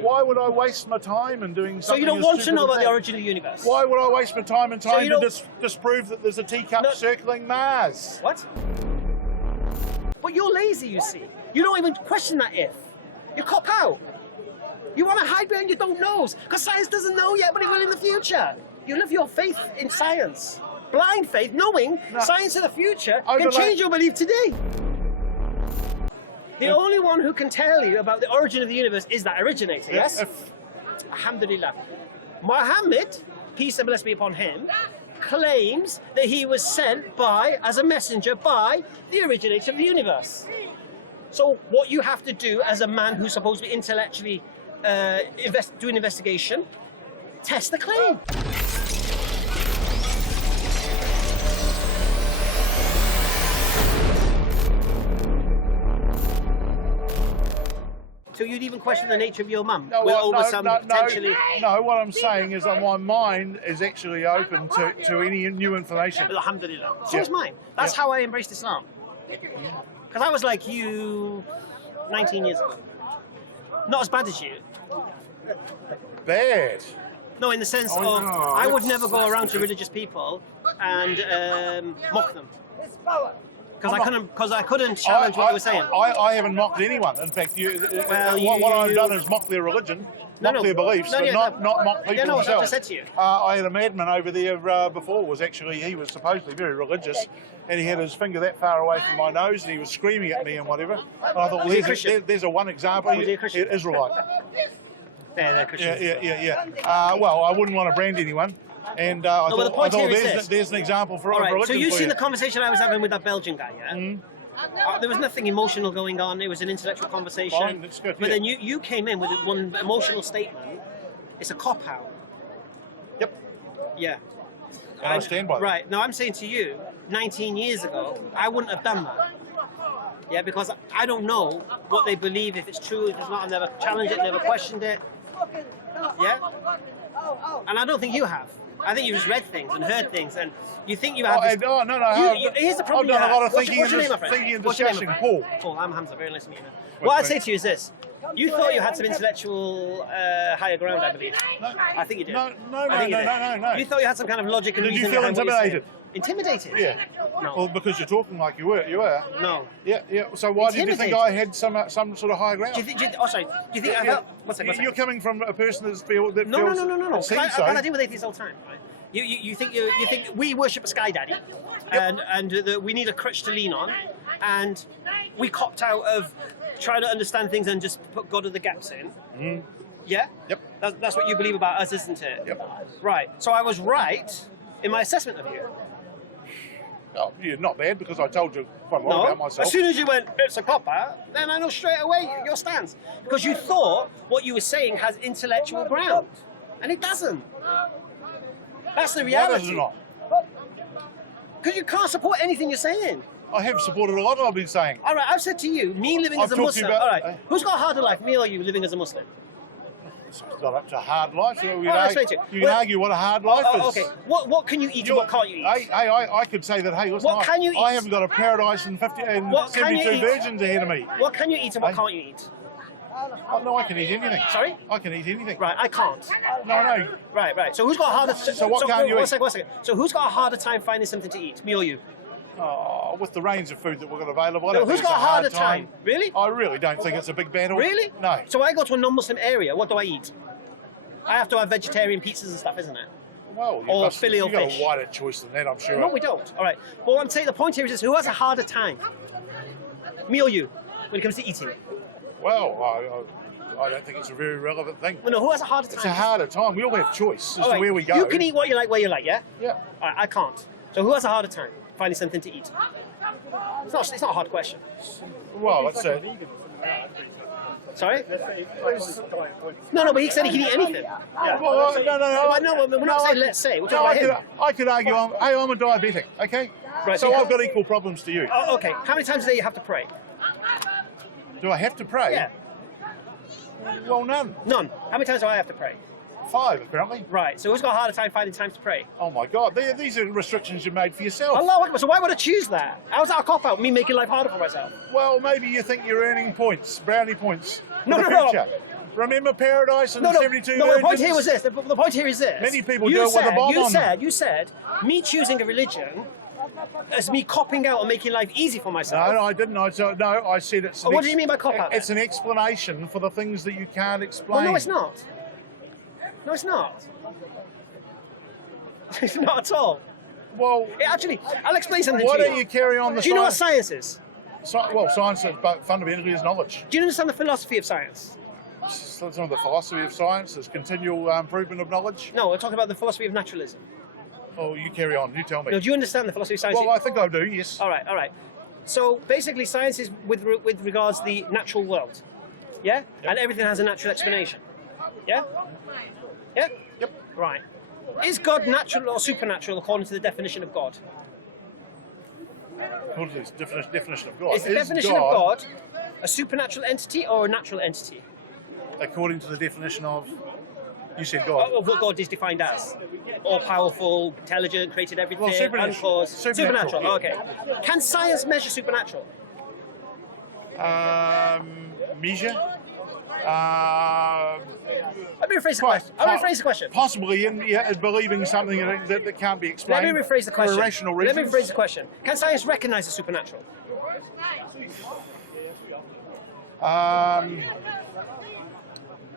Why? Why would I waste my time in doing something? So you don't want to know about the origin of the universe? Why would I waste my time and time So to disprove that there's a teacup circling Mars? What? But you're lazy, you see. You don't even question that if. You cop out. You want to hide behind your don't knows, because science doesn't know yet, but it will in the future. You live your faith in science. Blind faith, knowing science in the future can change your belief today. The only one who can tell you about the origin of the universe is that originator, yes? Alhamdulillah. Muhammad, peace and blessing be upon him, claims that he was sent by, as a messenger, by the originator of the universe. So what you have to do as a man who's supposed to be intellectually do an investigation, test the claim. So you'd even question the nature of your mum? No, potentially... no, what I'm saying is that my mind is actually open to any new information. Alhamdulillah. So is mine. That's how I embraced Islam. Because I was like you 19 years ago. Not as bad as you. Bad? No, in the sense of I would never go around to religious people and mock them. Because I couldn't challenge what they were saying. I haven't mocked anyone. In fact, what I've done is mock their religion, mock their beliefs, but not mock people themselves. I just said to you. I had a madman over there before. He was supposedly very religious, and he had his finger that far away from my nose, and he was screaming at me and whatever. And I thought, well, there's a one example. Israelite. Yeah, they're Christians. Yeah. Well, I wouldn't want to brand anyone. And I thought there's an example for religion. So you've seen the conversation I was having with that Belgian guy, yeah? There was nothing emotional going on. It was an intellectual conversation. Fine, that's good. But then you came in with one emotional statement. It's a cop-out. Yep. Yeah. I stand by that. Right. Now I'm saying to you, 19 years ago, I wouldn't have done that. Yeah, because I don't know what they believe, if it's true, if it's not. I've never challenged it, never questioned it. Yeah? And I don't think you have. I think you've just read things and heard things, and you think you have. No. Here's the problem. I've done a lot of what's thinking and discussion. Paul. Paul, I'm Hamza. Very nice to meet you. What I'd say to you is this: you thought you had some intellectual higher ground, I believe. No. I think you did. No. You thought you had some kind of logic and reason. Did you feel intimidated? Intimidated? Yeah. No. Well, because you're talking like you were. No. Yeah. So why did you think I had some sort of higher ground? Do you think? Do you think I felt? What's that? You're coming from a person that feels. No. I deal with atheists all the time. Right? You think we worship a sky daddy, and we need a crutch to lean on, and we copped out of trying to understand things and just put God at the gaps in. Yeah. Yep. That's what you believe about us, isn't it? Yep. Right. So I was right in my assessment of you. Oh, you're not bad, because I told you quite a lot about myself. As soon as you went, it's a cop-out, then I know straight away your stance. Because you thought what you were saying has intellectual ground. And it doesn't. That's the reality. Why does it not? Because you can't support anything you're saying. I have supported a lot of what I've been saying. All right, I've said to you, me living as a Muslim. All right, who's got a harder life, me or you living as a Muslim? It's not up to hard life. So you can argue what a hard life is. Okay, what can you eat and what can't you eat? I could say that, hey, listen, can you eat? I haven't got a paradise and 72 virgins ahead of me. What can you eat and what can't you eat? Oh, no, I can eat anything. Sorry? I can eat anything. Right, I can't. No. Right. So who's got a harder... So what can't you eat? One second. So who's got a harder time finding something to eat, me or you? Oh, with the range of food that we've got available, who's got a harder time? Really? I really don't think it's a big battle. Really? No. So I go to a non-Muslim area, what do I eat? I have to have vegetarian pizzas and stuff, isn't it? Well, or filet o fish. You've got a wider choice than that, I'm sure. No, we don't. All right. But what I'm saying, the point here is this: who has a harder time, me or you, when it comes to eating? Well, I don't think it's a very relevant thing. Well, no, who has a harder time? It's a harder time. We all have choice as to where we go. You can eat what you like, where you like, yeah? Yeah. All right, I can't. So who has a harder time finding something to eat? It's not a hard question. Well, let's say. Sorry? No, but he said he can eat anything. Well, no, we're not saying let's say. We're talking about him. I could argue, I'm a diabetic, okay? Right, so I've got equal problems to you. Oh, okay. How many times a day you have to pray? Do I have to pray? Yeah. Well, none. None. How many times do I have to pray? 5, apparently. Right, so who's got a harder time finding time to pray? Oh my God, these are restrictions you made for yourself. Allah Akbar, so why would I choose that? How's that a cop-out, me making life harder for myself? Well, maybe you think you're earning points, brownie points. No. Remember Paradise and No, the no, 72 no. The point Virgins? here was this. The point here is this. Many people do it with a bomb on them. You said me choosing a religion as me copping out and making life easy for myself. No, I didn't. I said it's. What do you mean by cop out? It's an explanation for the things that you can't explain. Well, no, it's not. No, it's not. It's not at all. Well, Actually, I'll explain something why to you. don't you carry on the Do you know what science is? Well, science is, but fundamentally is knowledge. Do you understand the philosophy of science? It's not the philosophy of science. It's continual improvement of knowledge. No, we're talking about the philosophy of naturalism. Oh, you carry on. You tell me. No, do you understand the philosophy of science? Well, I think I do. Yes. All right, all right. So basically, science is with regards to the natural world, yeah? Yep. And everything has a natural explanation, yeah? Yeah? Yep. Right. Is God natural or supernatural according to the definition of God? According to this definition of God, Is the definition of God a supernatural entity or a natural entity? According to the definition of, you said God. Of what God is defined as? All powerful, intelligent, created everything, Well, supernatural. uncaused. Supernatural. Yeah. Okay. Can science measure supernatural? Measure. Let me rephrase the question. I'll rephrase the question. Possibly in believing something that can't be explained. Let me rephrase the question. For irrational reasons. Let me rephrase the question. Can science recognize the supernatural?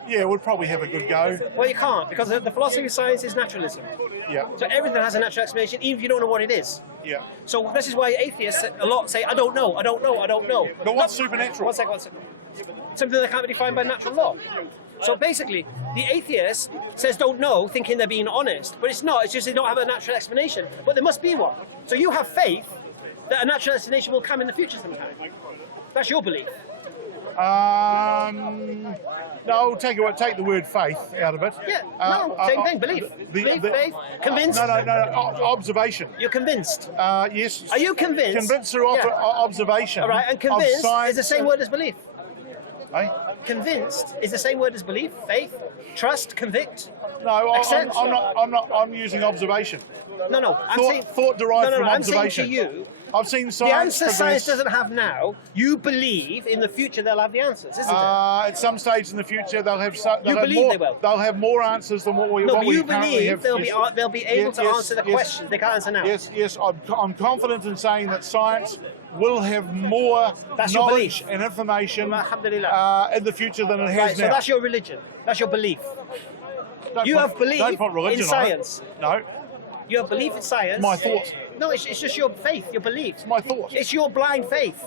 Yeah, it would probably have a good go. Well, you can't, because the philosophy of science is naturalism. Yeah. So everything has a natural explanation, even if you don't know what it is. Yeah. So this is why atheists a lot say, I don't know, I don't know, I don't know. But what's supernatural? One second. Something that can't be defined by natural law. So basically, the atheist says don't know, thinking they're being honest, but it's not. It's just they don't have a natural explanation. But there must be one. So you have faith that a natural explanation will come in the future sometime. That's your belief. No, take the word faith out of it. Yeah, no, same thing. Belief, faith, convinced. No. Observation. You're convinced. Yes. Are you convinced? Convinced through observation. All right, and convinced of is the same word as belief. Eh? Convinced is the same word as belief, faith, trust, convict. No, accept. I'm using observation. No. Thought derived from I'm observation. saying to you, I've seen science. the answer progress. science doesn't have now, you believe in the future they'll have the answers, isn't it? At some stage in the future, they'll have believe they will. They'll have more answers than what we. No, what but we you currently believe have. they'll Yes. be able to answer the questions they can't answer now. Yes. I'm confident in saying that science will have more That's your knowledge belief. and information Alhamdulillah. in the future than it has Right, now. so that's your religion. That's your belief. You have belief don't put religion in science. On it. No, You have belief in science. my thought. No, it's just your faith, your belief. It's my thought. It's your blind faith.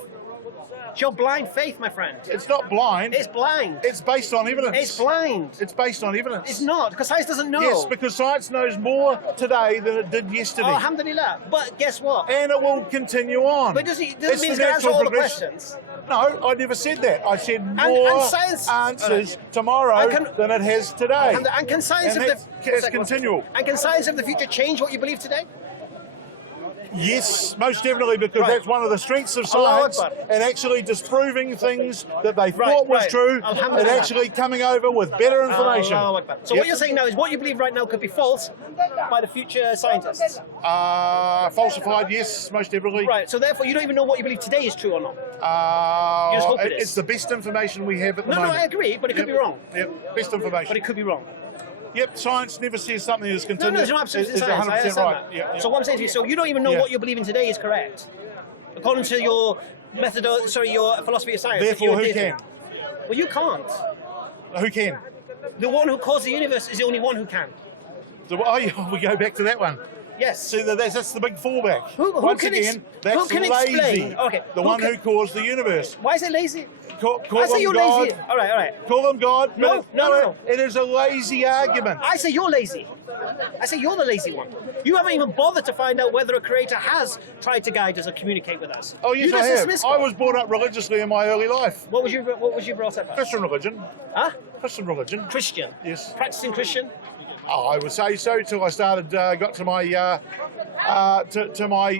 It's your blind faith, my friend. It's not blind. It's blind. It's based on evidence. It's blind. It's based on evidence. It's not, because science doesn't know. Yes, because science knows more today than it did yesterday. Oh, alhamdulillah. But guess what? And it will continue on. But doesn't It's mean the it's going to answer natural all the progression. questions. No, I never said that. I said more and science, answers tomorrow than it has today. And can science And that's continual. And can science of the future change what you believe today? Yes, most definitely, because Right. that's one of the strengths of Allahu science, Akbar. and actually disproving things that they thought was right. true, and Alhamdulillah. actually coming over with better information. Allahu Akbar. So Yep. what you're saying now is what you believe right now could be false by the future scientists. Falsified, yes, most definitely. Right, so therefore you don't even know what you believe today is true or not. You just hope it is. It's the best information we have at the No, moment. I agree, but it could be wrong. Yep, best information. But it could be wrong. Yep, science never says something is No, continued. there's no absolute is science. I 100% understand right. that. Yeah. So what I'm saying to you, so you don't even know Yeah. what you're believing today is correct, according to your your philosophy of science. Therefore, You're who deism. can? Well, you can't. Who can? The one who caused the universe is the only one who can. So, we go back to that one. Yes. See, that's the big fallback. Who Once can again, who that's can lazy. explain? Okay. The one who caused the universe. Why is it lazy? Call I say them you're God. lazy. All right. Call them God. No, no. It is a lazy argument. I say you're lazy. I say you're the lazy one. You haven't even bothered to find out whether a creator has tried to guide us or communicate with us. Oh, yes, you just I have. dismiss I God. was brought up religiously in my early life. What was you brought up as? Christian religion. Huh? Christian religion. Christian. Yes. Practicing Christian. Oh, I would say so till I started, got to my to my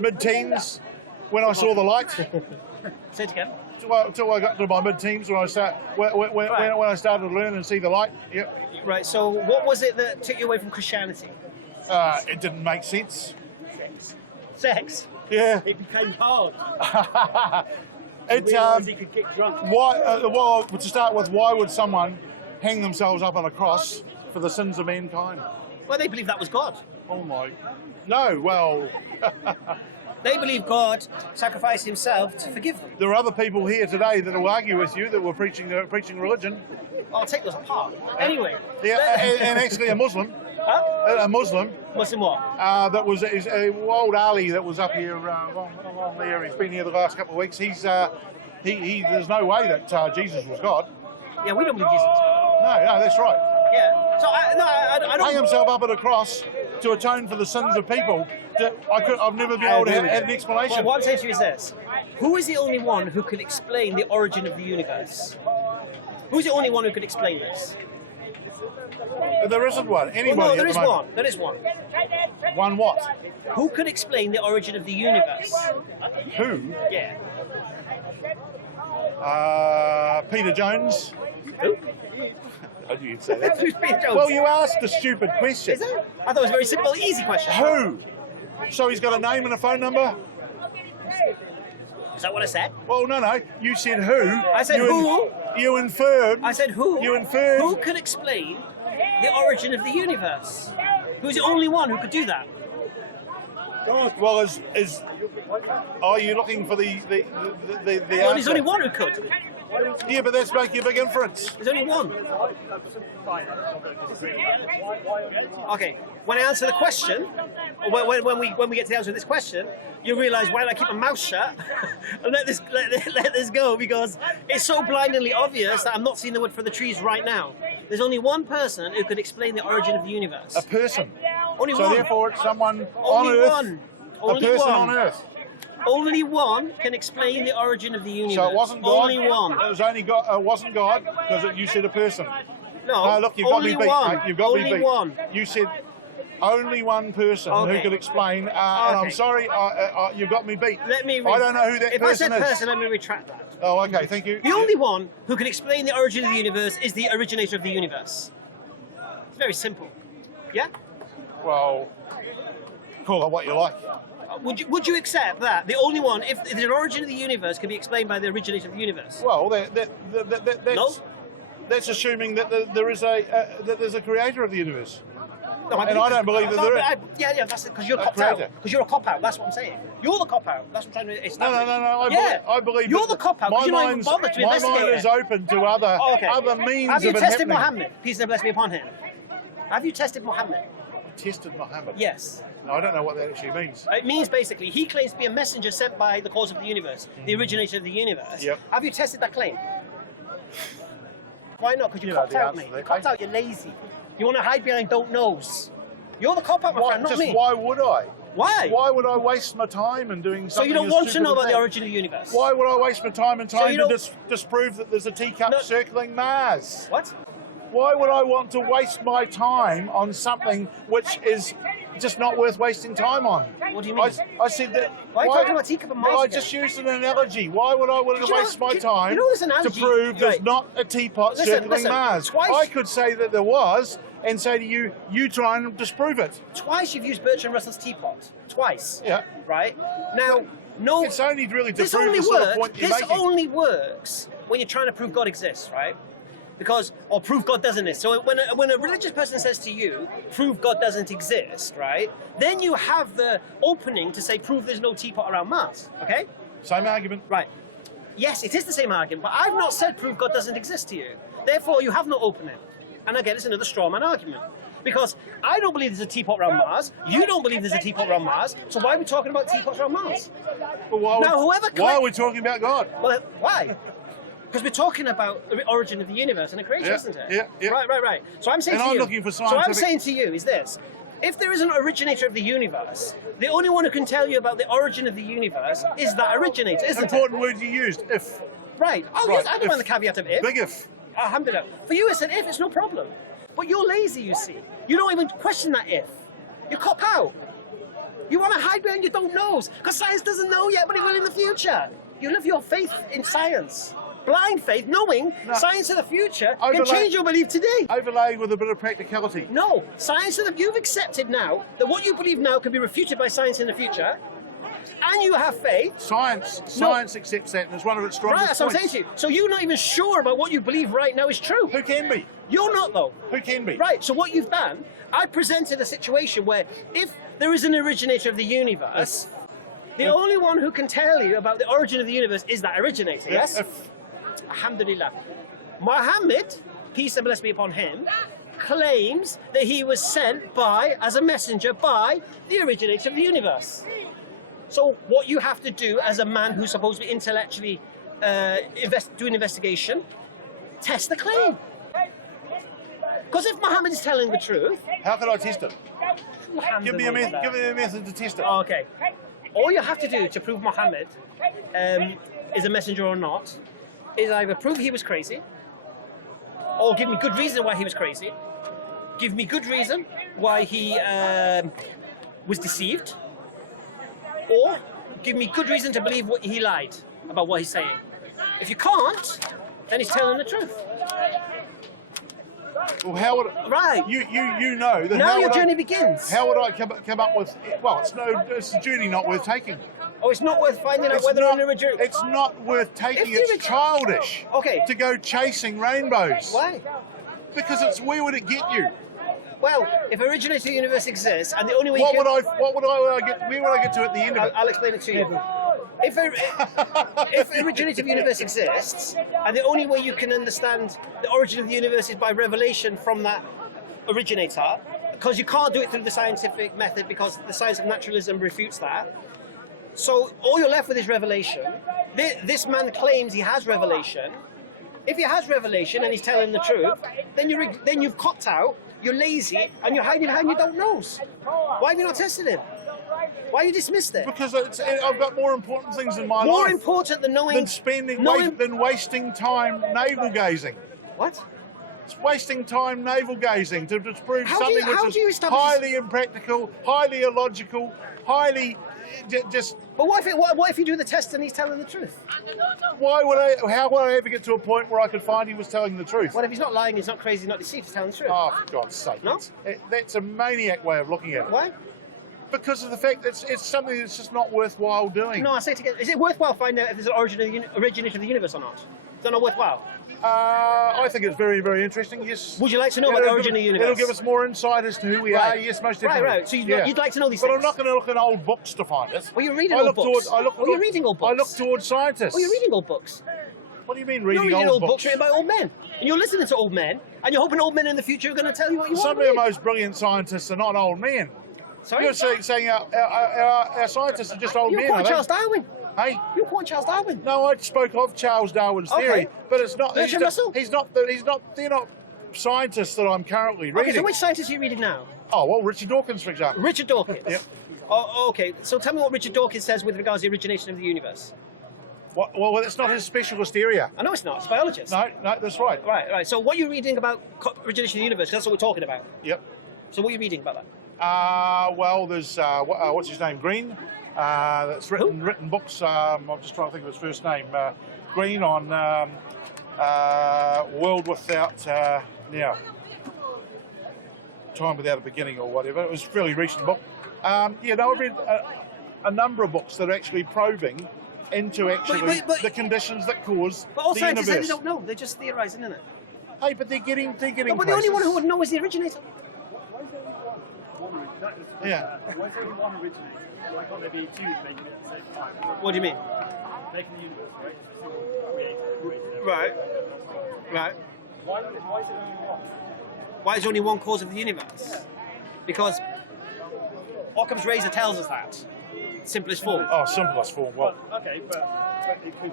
mid-teens when I saw the light. Say it again. Till I got to my mid-teens when I when I started to learn and see the light. Yep. Right. So, what was it that took you away from Christianity? It didn't make sense. Sex. Yeah. It became hard. realised he could get drunk. Why? Well, to start with, why would someone hang themselves up on a cross for the sins of mankind? Well, they believe that was God. Oh my! No, well. They believe God sacrificed himself to forgive them. There are other people here today that will argue with you that were preaching religion. I'll take those apart. Anyway. Yeah, and actually a Muslim. Huh? A Muslim. Muslim what? That was old Ali that was up here along there. He's been here the last couple of weeks. He's there's no way that Jesus was God. Yeah, we don't believe Jesus was God. No, that's right. Yeah. So I don't. Hang himself up at a cross to atone for the sins of people. I've never been able to have an explanation. Well, what I'm saying to you is this: who is the only one who could explain the origin of the universe? Who's the only one who could explain this? There isn't one. Anybody? Well, no, there is one. There is one. One what? Who could explain the origin of the universe? Who? Yeah. Peter Jones. Who? I knew you'd say that. Who's Peter Jones? Well, you asked a stupid question. Is it? I thought it was a very simple, easy question. Who? So he's got a name and a phone number? Is that what I said? Well, no. You said who. I said who. You inferred. I said who. You inferred. Who could explain the origin of the universe? Who's the only one who could do that? Well, are you looking for the Well, there's only one who could. Yeah, but that's making a big inference. There's only one. Okay, when I answer the question, when we get to the answer to this question, you realise why don't I keep my mouth shut and let this go, because it's so blindingly obvious that I'm not seeing the wood for the trees right now. There's only one person who could explain the origin of the universe. A person. Only so one. Therefore, it's someone only on Earth. One. A Only person one. on Earth. Only one can explain the origin of the universe. So it wasn't God. Only one. It was only God. It wasn't God because you said a person. No. Look, you've got me beat. One. Mate. You've got only me beat. One. You said only one person who could explain. And I'm sorry, you got me beat. Let me. I don't know who that person is. If I said person, let me retract that. Oh, okay. Thank you. The only one who can explain the origin of the universe is the originator of the universe. It's very simple. Yeah. Well, call it what you like. Would you accept that the only one, if the origin of the universe can be explained by the originator of the universe? Well, that's assuming that there's a creator of the universe. No, I don't believe that there is. Yeah, that's because you're copped out. Because you're a cop out. That's what I'm saying. You're the cop out. That's what I'm trying to establish. No. I believe you're the cop out. You're not even bothered to investigate. My mind is open to other means. Have you of tested Muhammad? Peace and blessing be upon him. Have you tested Muhammad? Tested Muhammad? Yes. No, I don't know what that actually means. It means basically he claims to be a messenger sent by the cause of the universe, the originator of the universe. Yep. Have you tested that claim? Why not? Because you're copped out, mate. You're copped out. You're lazy. You want to hide behind don't knows. You're the cop out, my friend, not me. Why would I? Why? Why would I waste my time in doing something? So you don't want to know about the origin of the universe? Why would I waste my time to disprove that there's a teacup circling Mars? What? Why would I want to waste my time on something which is just not worth wasting time on? What do you mean? I said that. Why are you talking about teacup and Mars? I just used an analogy. Why would I want to waste my time to prove there's not a teapot circling Mars? I could say that there was, and say to you, you try and disprove it. Twice you've used Bertrand Russell's teapot. Twice. Yeah. Right? Now, no. It's only really to this prove only the sort of point you're making. This only works when you're trying to prove God exists, right? Or prove God doesn't exist. So when a religious person says to you, prove God doesn't exist, right? Then you have the opening to say, prove there's no teapot around Mars, okay? Same argument. Right. Yes, it is the same argument, but I've not said prove God doesn't exist to you. Therefore, you have no opening. And again, it's another straw man argument. Because I don't believe there's a teapot around Mars, you don't believe there's a teapot around Mars, so why are we talking about teapots around Mars? Well, why are we talking about God? Well, why? Because we're talking about the origin of the universe and the creation, isn't it? Yeah. Right. So I'm saying and to I'm you. Looking for scientific... So I'm saying to you is this: if there is an originator of the universe, the only one who can tell you about the origin of the universe is that originator, isn't it? Important word you used, if. Right. Oh right. Yes, I don't mind the caveat of if. Big if. Alhamdulillah. For you, it's an if. It's no problem. But you're lazy, you see. You don't even question that if. You cop out. You want to hide behind your don't knows because science doesn't know yet, but it will in the future. You live your faith in science. Blind faith, knowing science of the future can change your belief today. Overlaid with a bit of practicality. No, science of you've accepted now that what you believe now can be refuted by science in the future. and you have faith. Science accepts that, and it's one of its strongest Right, that's what I'm points. saying to you. So you're not even sure about what you believe right now is true. Who can be? You're not, though. Who can be? Right, so what you've done, I presented a situation where if there is an originator of the universe, the only one who can tell you about the origin of the universe is that originator, yes? Alhamdulillah. Muhammad, peace and blessings be upon him, claims that he was sent by, as a messenger, by the originator of the universe. So what you have to do as a man who's supposed to be intellectually do an investigation, test the claim. Because if Muhammad is telling the truth... How can I test it? Give me a method to test it. Okay. All you have to do to prove Muhammad is a messenger or not is either prove he was crazy, or give me good reason why he was crazy, give me good reason why he was deceived, or give me good reason to believe he lied about what he's saying. If you can't, then he's telling the truth. Well, how would right? You know that now your journey begins. How would I come up with? Well, it's a journey not worth taking. Oh, it's not worth finding out whether an originator. It's not worth taking. It's childish. Okay. To go chasing rainbows. Why? Because where would it get you? Well, if originator of the universe exists, and the only way where would I get to at the end of it? I'll explain it to you. If originator of the universe exists, and the only way you can understand the origin of the universe is by revelation from that originator, because you can't do it through the scientific method because the science of naturalism refutes that. So all you're left with is revelation. This man claims he has revelation. If he has revelation and he's telling the truth, then you've copped out, you're lazy, and you're hiding behind your don't knows. Why have you not tested him? Why you dismissed it? Because I've got more important things in my life. More important than knowing... Than wasting time navel gazing. What? It's wasting time navel gazing to prove something which is highly impractical, highly illogical, highly just... But what if you do the test and he's telling the truth? How would I ever get to a point where I could find he was telling the truth? What if he's not lying, he's not crazy, he's not deceived, he's telling the truth? Oh, for God's sake. No? That's a maniac way of looking at it. Why? Because of the fact that it's something that's just not worthwhile doing. No, I say it again. Is it worthwhile finding out if there's an originator of the universe or not? Is that not worthwhile? I think it's very, very interesting, yes. Would you like to know about the origin of the universe? It'll give us more insight as to who we are, yes, most definitely. Right. So you'd like to know these things? But I'm not going to look in old books to find it. Well, you're reading old books. You're reading old books. I look towards scientists. Well, you're reading old books. What do you mean reading old books written by old men? And you're listening to old men, and you're hoping old men in the future are going to tell you what you want to read. Some of the most brilliant scientists are not old men. Sorry? You're saying our scientists are just old men, You're quoting Charles Darwin. Hey? You're quoting Charles Darwin. No, I spoke of Charles Darwin's theory, but it's not. Bertrand Russell? They're not scientists that I'm currently reading. Okay, so which scientists are you reading now? Oh, well, Richard Dawkins, for example. Richard Dawkins? Yep. Oh, okay, so tell me what Richard Dawkins says with regards to the origination of the universe. Well, it's not his specialist area. I know it's not, it's biologist. No, that's right. Right, so what are you reading about origination of the universe? That's what we're talking about. Yep. So what are you reading about that? Well, there's, what's his name, Green, that's written books, I'm just trying to think of his first name, Green on World Without, Time Without a Beginning or whatever. It was a fairly recent book. I've read a number of books that are actually probing into the conditions that cause but all the scientists universe. Say they don't know, they're just theorising, isn't it? Hey, but they're getting no, but places. the only one who would know is the originator. Yeah. Why is there only one originator? Why can't there be two making it at the same time? What do you mean? Making the universe, right? Creator. Right. Why is it only one? Why is there only one cause of the universe? Because Occam's razor tells us that. Simplest form. Oh, simplest form. Well, okay, but it could.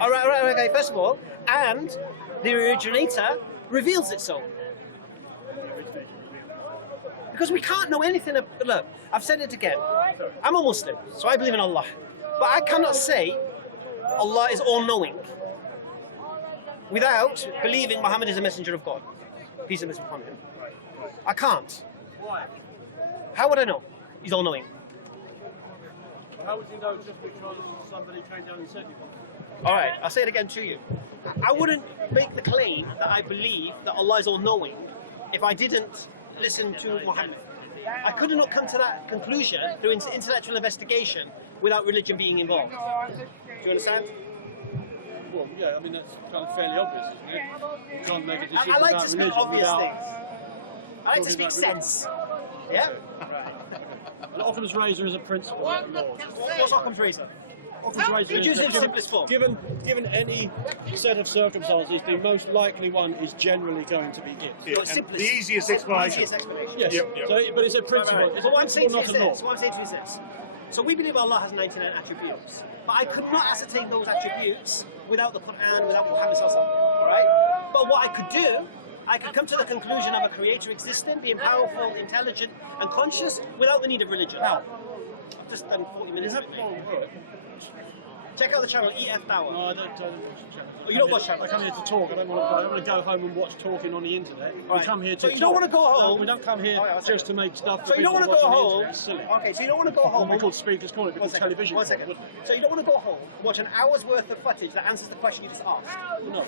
All right. Okay. First of all, and the originator reveals it so. Because we can't know anything. Look, I've said it again. I'm a Muslim, so I believe in Allah. But I cannot say Allah is all-knowing without believing Muhammad is a messenger of God. Peace and blessings upon him. I can't. Why? How would I know he's all-knowing? How would you know just because somebody came down and said you? All right, I'll say it again to you. I wouldn't make the claim that I believe that Allah is all-knowing if I didn't listen to Muhammad. I could not come to that conclusion through intellectual investigation without religion being involved. Do you understand? Well, yeah, I mean that's kind of fairly obvious, isn't it? You can't make a decision I like about to speak religion obvious without things. I like to speak sense. Yeah? An Occam's razor is a principle of the law. What's Occam's razor? Occam's razor is Use it in that simplest form. given any set of circumstances, the most likely one is generally going to be gift. Yeah, Simplest- and the easiest explanation. Easiest explanation. Yes, Yep, yep. So, but it's a principle. Right. It's So a what I'm saying to principle, you not is a this. law. What I'm saying to you is this. So we believe Allah has 99 attributes, but I could not ascertain those attributes without the Quran, without Muhammad sallallahu alaihi wasallam. All right. But what I could do, I could come to the conclusion of a creator existing, being powerful, intelligent, and conscious without the need of religion. How? I've just done 40 minutes of it. Check out the channel EFDawah. No, I don't watch the channel. Oh, you don't watch channels? I come here to talk. I don't want to go home and watch talking on the internet. Right. We come here to So you talk. don't want to go home? No, we don't come here just to make stuff. So you don't want to go home? It's silly. Okay, so you don't want to go home. We call speakers call it because television. 1 second. So you don't want to go home, watch an hour's worth of footage that answers the question you just asked? No.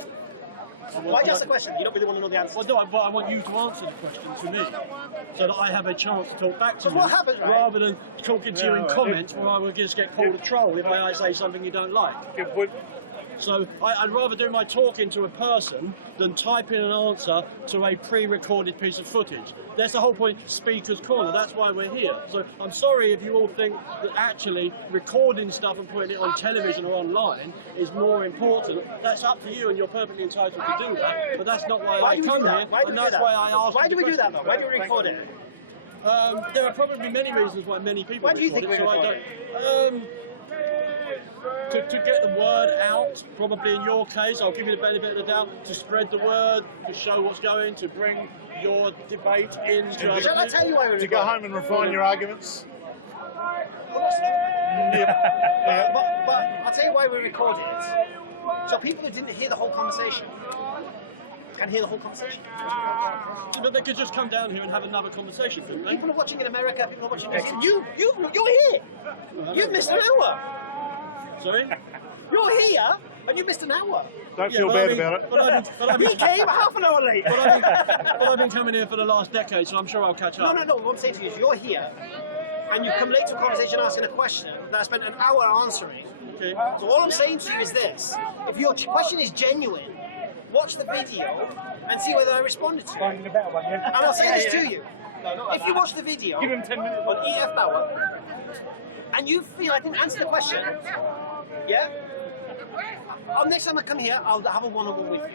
Why just the question? You don't really want to know the answer. Well, no, but I want you to answer the question to me, so that I have a chance to talk back to you, what happens, right? rather than talking to you in comments where I will just get called a troll if I say something you don't like. Good point. So I'd rather do my talking to a person than type in an answer to a pre-recorded piece of footage. That's the whole point of Speaker's Corner. That's why we're here. So I'm sorry if you all think that actually recording stuff and putting it on television or online is more important. That's up to you and you're perfectly entitled to do that. But that's not why I do we come do that? here, Why do we and do that's that? why I asked. Why do we do that though? Why do we record it? There are probably many reasons why many people. Why do you think record we it, so I record don't. To get the word out, probably in your case, I'll give you the benefit of the doubt, to spread the word, to show what's going, to bring your debate into. Shall I tell you why we To go record home and refine your arguments. But I'll tell you why we record it. So people who didn't hear the whole conversation can hear the whole conversation. But they could just come down here and have another conversation, couldn't they? People are watching in America, people are watching in you're here. You've missed an hour. Sorry? You're here and you missed an hour. Don't feel bad about it. But I've He been, came half an hour late. I've been coming here for the last decade, so I'm sure I'll catch up. No. What I'm saying to you is you're here and you come late to a conversation asking a question that I spent an hour answering. Okay. So all I'm saying to you is this. If your question is genuine, watch the video and see whether I responded to it. And I'll say this to you. If you watch the video Give him 10 minutes. on EFDawah and you feel I didn't answer the question, yeah? Next time I come here, I'll have a one-on-one with you.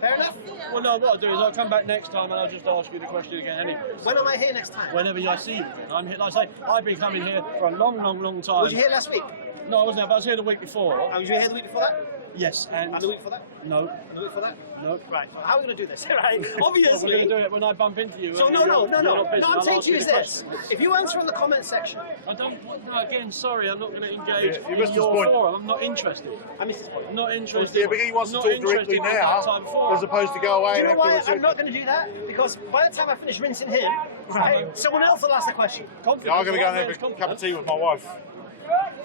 Fair enough? Well, no, what I'll do is I'll come back next time and I'll just ask you the question again anyway. When am I here next time? Whenever I see you again. I'm here, like I say, I've been coming here for a long time. Was you here last week? No, I wasn't there, but I was here the week before. And was you here the week before that? Yes, and... And the week before that? No. And the week before that? No. Right. So how are we going to do this? Right. Well, Obviously. we're going to do it when I bump into you. So and no, you're not busy, I'm I'll saying ask to you the is this. question. If you answer in the comment section, I don't want, no, again, sorry, I'm not going to engage Yeah, you in missed his your point. forum. I'm not interested. I missed this point. I'm not interested. Yeah, but he wants to I'm talk not directly interested in that type of now, forum. as opposed to go away Do you and know have to why research. I'm not going to do that? Because by the time I finish rinsing him, right, someone else will ask the question. Yeah, I'm going to go and have a cup of tea with my wife.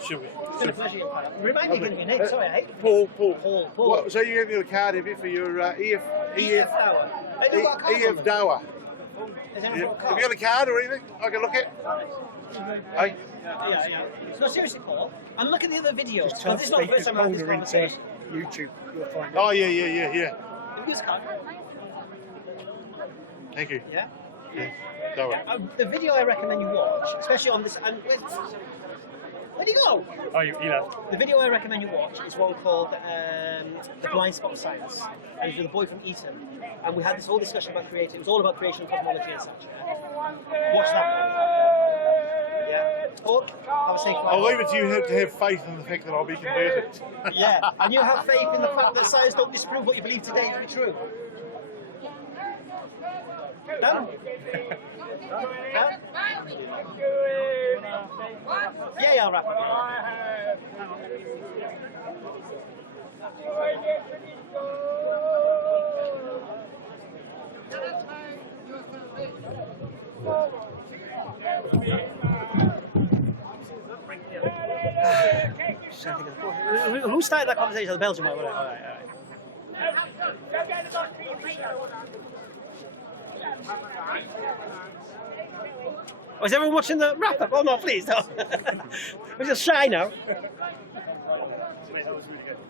Should we? It's been a pleasure. Remind me of your name. Sorry, eh? Paul. Paul. What, so you have your card, have you, for your EFDawah. Hey, do you got a card on them? EFDawah. Is anyone Yeah. got a Have card? you got a card or anything I can look at? Hey? Yeah. No, seriously, Paul. And look at the other videos. Because this is not the first time I've had this conversation. YouTube, you'll find it. Oh, yeah. Have you got a card? Thank you. Yeah? Yeah. Dawah. The video I recommend you watch, especially on this. And where'd he go? Oh, you know. The video I recommend you watch is one called The Blind Spot of Science. And it's with a boy from Eton. And we had this whole discussion about creativity. It was all about creation and cosmology and such. Yeah? Watch that one. Yeah? Paul, have a safe flight. I'll leave it to you to have faith in the fact that I'll be converted. Yeah, and you have faith in the fact that science don't disprove what you believe today to be true. Done? Done? Yeah, I'll wrap it. Who started that conversation? The Belgian one. All right. Oh, is everyone watching the wrap up? Oh no, please don't. We're just shy now.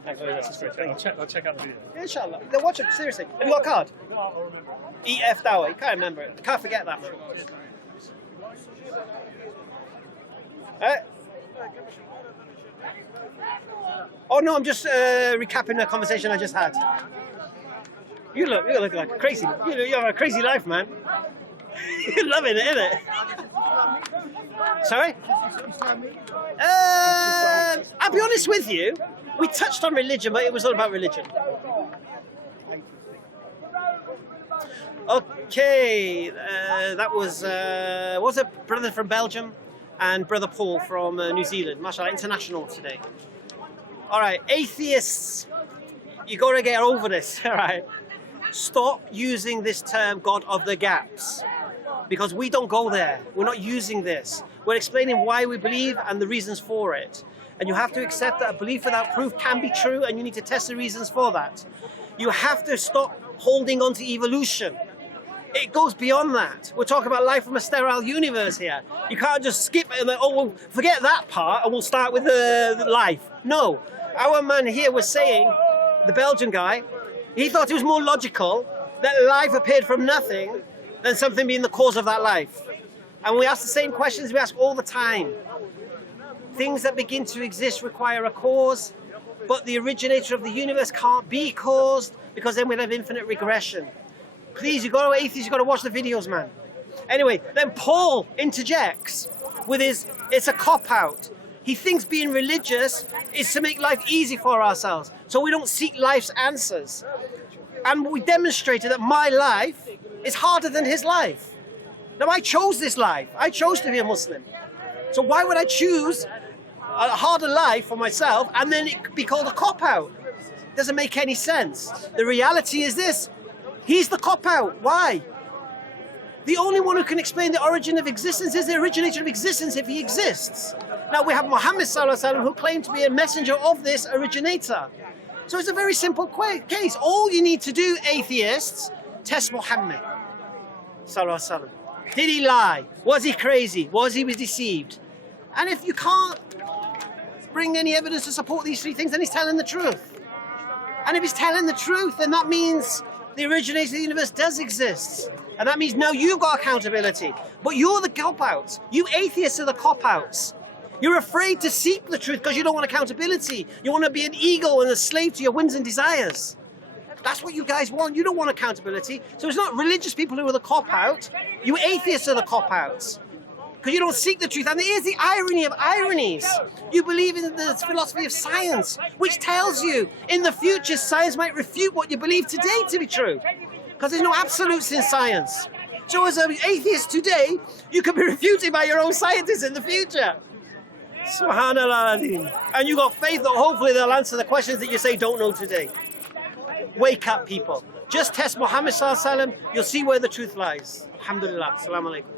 Thanks very much. I'll check out the video. Yeah, inshallah. They'll watch it, seriously. Have you got a card? No, I'll remember. EFDawah, you can't remember it. You can't forget that, man. Oh no, I'm just recapping a conversation I just had. You look like crazy. You have a crazy life, man. You're loving it, innit? Sorry? I'll be honest with you. We touched on religion, but it was all about religion. Okay, that was a brother from Belgium and brother Paul from New Zealand. MashaAllah, international today. All right, atheists, you got to get over this. All right, stop using this term "God of the gaps," because we don't go there. We're not using this. We're explaining why we believe and the reasons for it. And you have to accept that a belief without proof can be true, and you need to test the reasons for that. You have to stop holding on to evolution. It goes beyond that. We're talking about life from a sterile universe here. You can't just skip it and then, oh, well, forget that part and we'll start with the life. No. Our man here was saying, the Belgian guy, he thought it was more logical that life appeared from nothing than something being the cause of that life. And we ask the same questions we ask all the time. Things that begin to exist require a cause, but the originator of the universe can't be caused, because then we'll have infinite regression. Please, you got to atheists, you got to watch the videos, man. Anyway, then Paul interjects with his, it's a cop-out. He thinks being religious is to make life easy for ourselves, so we don't seek life's answers. And we demonstrated that my life is harder than his life. Now, I chose this life. I chose to be a Muslim. So why would I choose a harder life for myself and then it be called a cop-out? Doesn't make any sense. The reality is this. He's the cop-out. Why? The only one who can explain the origin of existence is the originator of existence if he exists. Now we have Muhammad sallallahu alaihi wasallam who claimed to be a messenger of this originator. So it's a very simple case. All you need to do, atheists, test Muhammad sallallahu alaihi wasallam. Did he lie? Was he crazy? Was he deceived? And if you can't bring any evidence to support these three things, then he's telling the truth. And if he's telling the truth, then that means the originator of the universe does exist. And that means now you've got accountability. But you're the cop-outs. You atheists are the cop-outs. You're afraid to seek the truth because you don't want accountability. You want to be an ego and a slave to your whims and desires. That's what you guys want. You don't want accountability. So it's not religious people who are the cop-out. You atheists are the cop-outs. Because you don't seek the truth. And here's the irony of ironies. You believe in the philosophy of science, which tells you in the future science might refute what you believe today to be true. Because there's no absolutes in science. So as an atheist today, you can be refuted by your own scientists in the future. Subhanallah. And you got faith that hopefully they'll answer the questions that you say don't know today. Wake up, people. Just test Muhammad sallallahu alaihi wasallam. You'll see where the truth lies. Alhamdulillah. Assalamu alaikum.